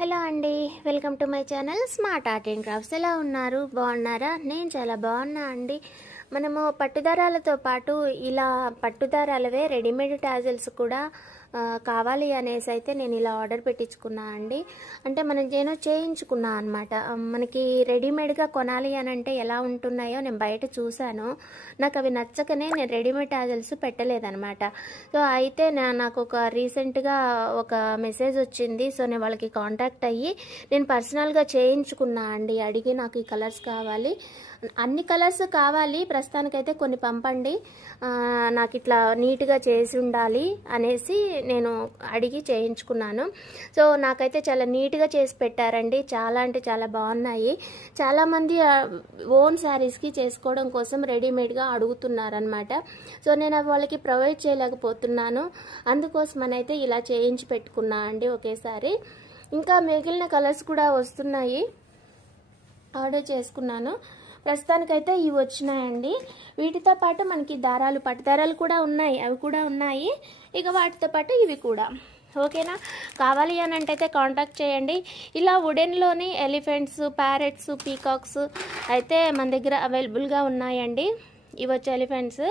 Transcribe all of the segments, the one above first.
Hello అండి, welcome to my channel smart art and crafts. ఎలా ఉన్నారు? బాగున్నారా? నేను చాలా బాగున్నా అండి. మనము పట్టుదారాలతో పాటు ఇలా పట్టుదారాలవే రెడీమేడ్ టాజిల్స్ కూడా కావాలి అనేసి అయితే నేను ఇలా ఆర్డర్ పెట్టించుకున్నా అండి. అంటే నేను చేయించుకున్నా అనమాట. మనకి రెడీమేడ్గా కొనాలి అని అంటే ఎలా ఉంటున్నాయో నేను బయట చూశాను. నాకు అవి నచ్చకనే నేను రెడీమేడ్ టాజిల్స్ పెట్టలేదనమాట. సో అయితే నాకు ఒక రీసెంట్గా ఒక మెసేజ్ వచ్చింది. సో నేను వాళ్ళకి కాంటాక్ట్ అయ్యి నేను పర్సనల్గా చేయించుకున్నా అండి. అడిగి నాకు ఈ కలర్స్ కావాలి, అన్ని కలర్స్ కావాలి, ప్రస్తుతానికైతే కొన్ని పంపండి, నాకు ఇట్లా నీట్గా చేసి ఉండాలి అనేసి నేను అడిగి చేయించుకున్నాను. సో నాకైతే చాలా నీట్గా చేసి పెట్టారండి. చాలా అంటే చాలా బాగున్నాయి. చాలామంది ఓన్ శారీస్కి చేసుకోవడం కోసం రెడీమేడ్గా అడుగుతున్నారనమాట. సో నేను వాళ్ళకి ప్రొవైడ్ చేయలేకపోతున్నాను. అందుకోసమనైతే ఇలా చేయించి పెట్టుకున్నా అండి ఒకేసారి. ఇంకా మిగిలిన కలర్స్ కూడా వస్తున్నాయి, ఆర్డర్ చేసుకున్నాను. ప్రస్తుతానికైతే ఇవి వచ్చినాయండి. వీటితో పాటు మనకి దారాలు, పట్టుదారాలు కూడా ఉన్నాయి, అవి కూడా ఉన్నాయి. ఇక వాటితో పాటు ఇవి కూడా. ఓకేనా? కావాలి అని అంటే కాంటాక్ట్ చేయండి. ఇలా వుడెన్లోని ఎలిఫెంట్స్, ప్యారెట్స్, పీకాక్స్ అయితే మన దగ్గర అవైలబుల్గా ఉన్నాయండి. ఇవి వచ్చి ఎలిఫెంట్స్,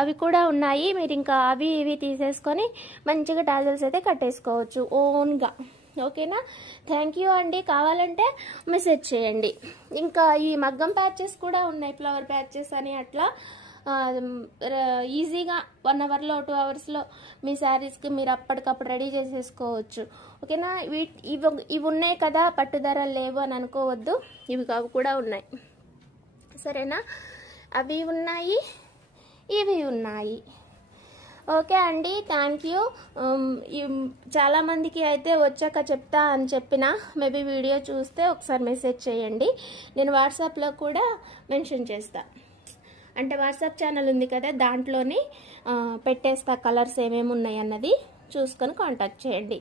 అవి కూడా ఉన్నాయి. మీరు ఇంకా అవి ఇవి తీసేసుకొని మంచిగా టాజల్స్ అయితే కట్టేసుకోవచ్చు ఓన్గా. ఓకేనా? థ్యాంక్ యూ అండి. కావాలంటే మెసేజ్ చేయండి. ఇంకా ఈ మగ్గం ప్యాచెస్ కూడా ఉన్నాయి, ఫ్లవర్ ప్యాచెస్ అని. అట్లా ఈజీగా 1 అవర్లో 2 అవర్స్లో మీ శారీస్కి మీరు అప్పటికప్పుడు రెడీ చేసేసుకోవచ్చు. ఓకేనా? ఇవి ఉన్నాయి కదా, పట్టుదారాలు లేవు అని అనుకోవద్దు. ఇవి కూడా ఉన్నాయి, సరేనా? అవి ఉన్నాయి, ఇవి ఉన్నాయి. ఓకే అండి, థ్యాంక్ యూ. చాలామందికి అయితే వచ్చాక చెప్తా అని చెప్పిన, మేబీ వీడియో చూస్తే ఒకసారి మెసేజ్ చేయండి. నేను వాట్సాప్లో కూడా మెన్షన్ చేస్తా. అంటే వాట్సాప్ ఛానల్ ఉంది కదా, దాంట్లోని పెట్టేస్తా కలర్స్ ఏమేమి ఉన్నాయి అన్నది చూసుకొని కాంటాక్ట్ చేయండి.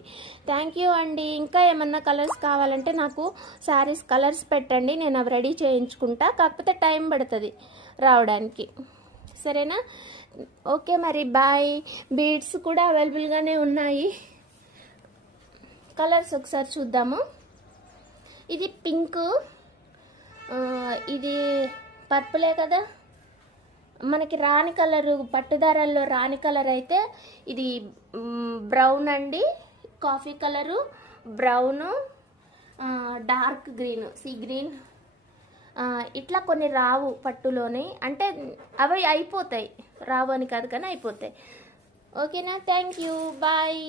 థ్యాంక్ యూ అండి. ఇంకా ఏమన్నా కలర్స్ కావాలంటే నాకు శారీస్ కలర్స్ పెట్టండి, నేను అవి రెడీ చేయించుకుంటా. కాకపోతే టైం పడుతుంది రావడానికి, సరేనా? ఓకే మరి, బాయ్. బీడ్స్ కూడా అవైలబుల్గానే ఉన్నాయి. కలర్స్ ఒకసారి చూద్దాము. ఇది పింక్, ఇది పర్పులే కదా. మనకి రాణి కలరు, పట్టుదారాల్లో రాణి కలర్ అయితే ఇది బ్రౌన్ అండి, coffee colour, brown, dark green, sea green. ఇట్లా కొన్ని రావు పట్టులోనే, అంటే అవి అయిపోతాయి, రావు అని కాదు కానీ అయిపోతాయి. ఓకేనా? Thank you, bye.